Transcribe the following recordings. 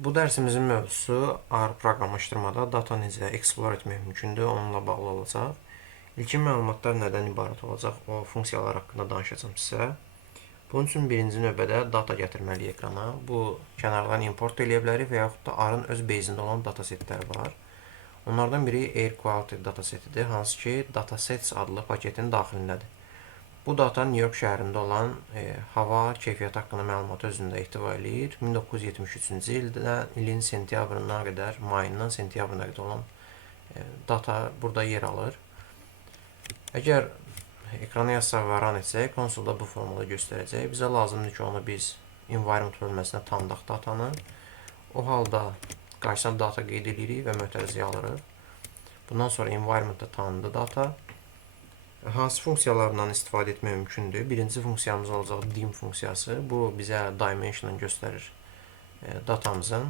Bu dərsimizin mövzusu R proqramlaşdırmada data necə explore etmək mümkündür, onunla bağlı olacaq. İlkin məlumatlar nədən ibarət olacaq, o funksiyalar haqqında danışacağım sizə. Bunun üçün birinci növbədə data gətirməliyik ekrana. Bu kənardan import eləyə bilərik və yaxud da R-ın öz base'ində olan datasetləri var. Onlardan biri Air Quality datasetidir, hansı ki Datasets adlı paketin daxilindədir. Bu data New York şəhərində olan hava keyfiyyəti haqqında məlumatı özündə ehtiva eləyir. 1973-cü ilin sentyabrına qədər, mayından sentyabrına qədər olan data burada yer alır. Əgər ekrana yazsaq və run etsək, konsolda bu formada göstərəcək. Bizə lazımdır ki, onu biz environment bölməsinə tanıdaq datanı. O halda qarşısına data qeyd edirik və mötərizəyə alırıq. Bundan sonra environmentda tanındı data. Hansı funksiyalardan istifadə etmək mümkündür? Birinci funksiyamız olacaq dim funksiyası. Bu bizə dimension'ı göstərir datamızın.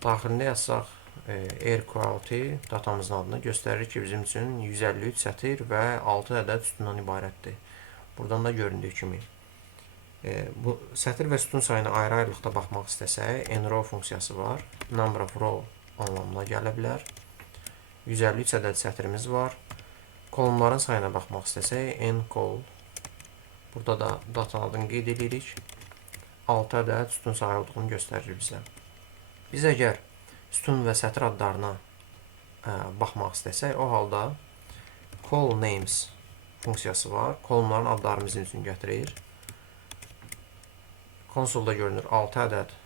Daxilində yazsaq Air Quality datamızın adını göstərir ki, bizim üçün 153 sətir və 6 ədəd sütundan ibarətdir. Buradan da göründüyü kimi. Bu sətir və sütun sayına ayrı-ayrılıqda baxmaq istəsək, nrow funksiyası var. Number of row anlamına gələ bilər. 153 ədəd sətrimiz var. Kolonların sayına baxmaq istəsək, ncol. Burada da data adını qeyd edirik. 6 ədəd sütun sayı olduğunu göstərir bizə. Biz əgər sütun və sətir adlarına baxmaq istəsək, o halda call names funksiyası var. Kolonların adlarını bizim üçün gətirir. Konsolda görünür 6 ədəd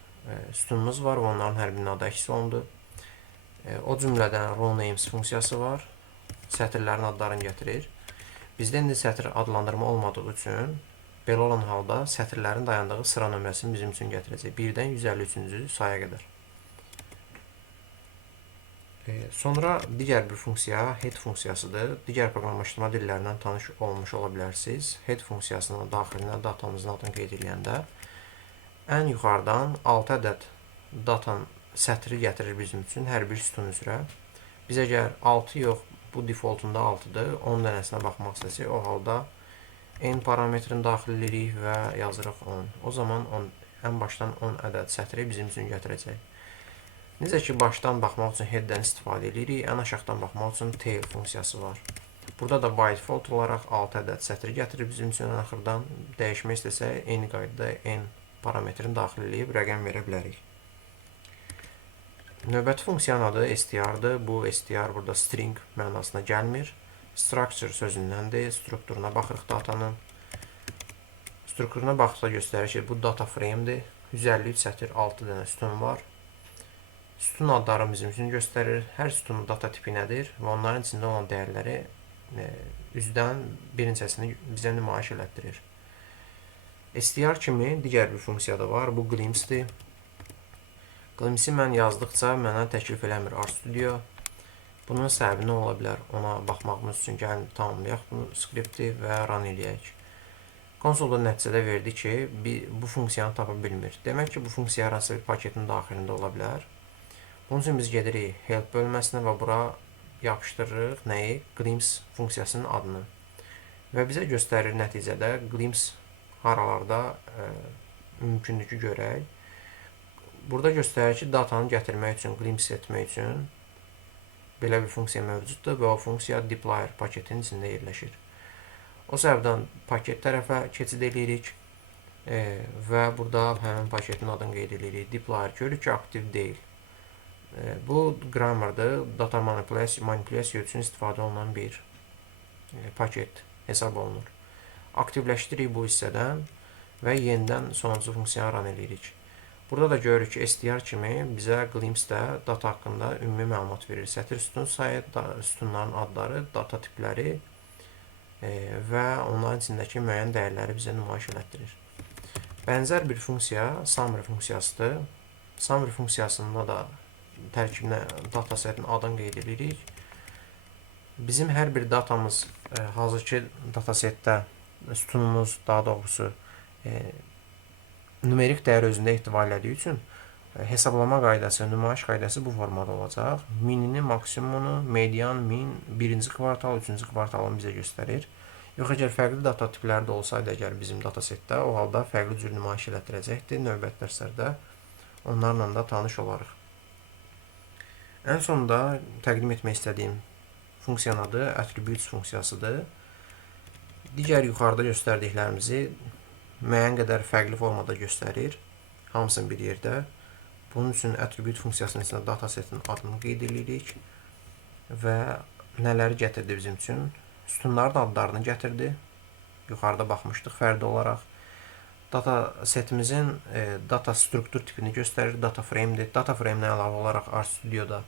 sütunumuz var və onların hər birinin adı əks olundu. O cümlədən row names funksiyası var. Sətirlərin adlarını gətirir. Bizdə indi sətir adlandırma olmadığı üçün belə olan halda sətirlərin dayandığı sıra nömrəsini bizim üçün gətirəcək. 1-dən 153-cü saya qədər. Sonra digər bir funksiya head funksiyasıdır. Digər proqramlaşdırma dillərindən tanış olmuş ola bilərsiniz. Head funksiyasının daxilinə datamızın adını qeyd edəndə ən yuxarıdan 6 ədəd data sətri gətirir bizim üçün hər bir sütun üzrə. Biz əgər 6 yox, bu defaultunda 6-dır. 10 dənəsinə baxmaq istəsək, o halda n parametrini daxil edirik və yazırıq 10. O zaman ən başdan 10 ədəd sətri bizim üçün gətirəcək. Necə ki, başdan baxmaq üçün head-dən istifadə edirik, ən aşağıdan baxmaq üçün tail funksiyası var. Burada da by default olaraq 6 ədəd sətri gətirir bizim üçün ən axırdan. Dəyişmək istəsək, eyni qaydada n parametrini daxil edib rəqəm verə bilərik. Növbəti funksiyanın adı str-dır. Bu str burada string mənasına gəlmir. Structure sözündəndir. Strukturuna baxırıq datanın. Strukturuna baxdıqda göstərir ki, bu data frame-dir. 153 sətir 6 dənə sütun var. Sütun adları bizim üçün göstərir. Hər sütunun data tipi nədir və onların içində olan dəyərləri üzdən bir neçəsini bizə nümayiş elətdirir. Str kimi digər bir funksiya da var. Bu glimpse-dir. Glimpse-i mən yazdıqca mənə təklif eləmir RStudio. Bunun səbəbi nə ola bilər? Ona baxmağımız üçün gəlin tamamlayaq bu skripti və run eləyək. Konsolda nəticədə verdi ki, bu funksiyanı tapa bilmir. Demək ki, bu funksiya hər hansı bir paketin daxilində ola bilər. Bunun üçün biz gedirik help bölməsinə və bura yapışdırırıq nəyi? Glimpse funksiyasının adını. Və bizə göstərir nəticədə glimpse haralarda mümkündür ki, görək. Burada göstərir ki, datanı gətirmək üçün, glimpse etmək üçün belə bir funksiya mövcuddur və o funksiya dplyr paketinin içində yerləşir. O səbəbdən paket tərəfə keçid edirik və burada həmin paketin adını qeyd edirik. Dplyr görürük ki, aktiv deyil. Bu grammardır. Data manipulyasiya üçün istifadə olunan bir paket hesab olunur. Aktivləşdiririk bu hissədən və yenidən sonuncu funksiyanı run edirik. Burada da görürük ki, str kimi bizə glimpse-də data haqqında ümumi məlumat verir. Sətir sütun sayı, sütunların adları, data tipləri və onların içindəki müəyyən dəyərləri bizə nümayiş elətdirir. Bənzər bir funksiya summary funksiyasıdır. Summary funksiyasında da tərkibinə datasetin adını qeyd edirik. Bizim hər bir datamız hazırki datasetdə sütunumuz, daha doğrusu nümerik dəyər özündə ehtiva elədiyi üçün hesablama qaydası, nümayiş qaydası bu formada olacaq. Minini, maksimumunu, median, min, birinci kvartal, üçüncü kvartalını bizə göstərir. Yox, əgər fərqli data tipləri də olsaydı əgər bizim datasetdə, o halda fərqli cür nümayiş elətdirəcəkdir. Növbəti dərslərdə onlarla da tanış olarıq. Ən sonda təqdim etmək istədiyim funksiyanın adı attributes funksiyasıdır. Digər yuxarıda göstərdiklərimizi müəyyən qədər fərqli formada göstərir. Hamısını bir yerdə. Bunun üçün attribute funksiyasının içində datasetin adını qeyd edirik və nələri gətirdi bizim üçün? Sütunların adlarını gətirdi. Yuxarıda baxmışdıq fərdi olaraq. Data setimizin data struktur tipini göstərir. Data frame'dir. Data frame'dən əlavə olaraq RStudio'da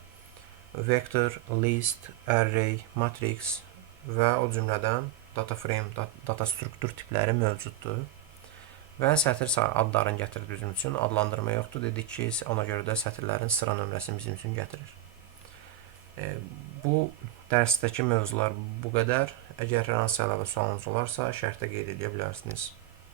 vector, list, array, matrix və o cümlədən data frame, data struktur tipləri mövcuddur. Və sətr adlarını gətirir bizim üçün. Adlandırma yoxdur. Dedik ki, ona görə də sətirlərin sıra nömrəsini bizim üçün gətirir. Bu dərsdəki mövzular bu qədər. Əgər hər hansı əlavə sualınız olarsa, şərhdə qeyd edə bilərsiniz.